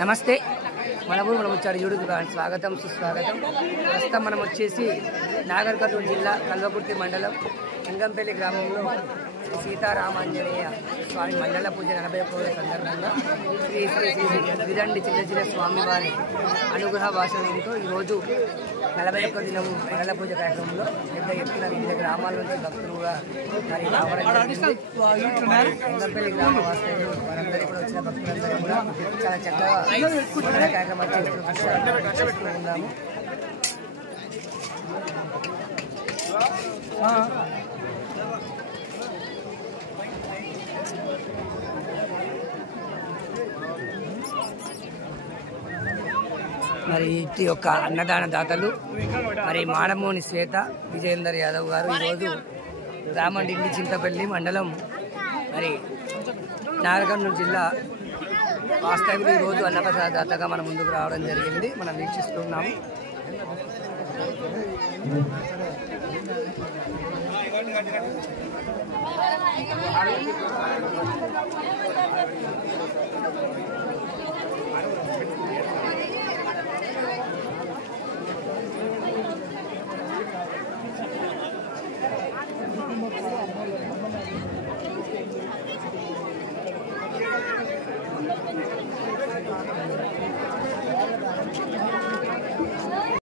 నమస్తే మనబూరు మనం వచ్చాడు యూట్యూబ్ స్వాగతం సుస్వాగతం. ప్రస్తుతం మనం వచ్చేసి నాగర్ కర్నూలు జిల్లా కల్వకుర్తి మండలం లింగంపల్లి గ్రామంలో సీతారామాంజనేయ స్వామి మండల పూజ 41వ సందర్భంగా శ్రీ శ్రీ శ్రీ విదండి చిన్న స్వామివారి అనుగ్రహ భాషణంతో ఈరోజు 41వ దినము మండల పూజ కార్యక్రమంలో పెద్ద ఎత్తున వివిధ గ్రామాల నుంచి భక్తులుగా మరి రావడం జరిగింది. లింగంపల్లి గ్రామ వాస్తవ్యులు వారందరూ కూడా వచ్చిన భక్తులందరూ కూడా చాలా చక్కగా కార్యక్రమాలు చేస్తూ ఉన్నాము. మరి ఇంటి యొక్క అన్నదాన దాతలు మరి మాడమోని శ్వేత విజయేందర్ యాదవ్ గారు ఈరోజు రామండిండి చింతపల్లి మండలం మరి నాగర్ కర్నూలు జిల్లా వాస్తవ్యులు ఈరోజు అన్నప్రసాద దాతగా మన ముందుకు రావడం జరిగింది. మనం వీక్షిస్తున్నాము.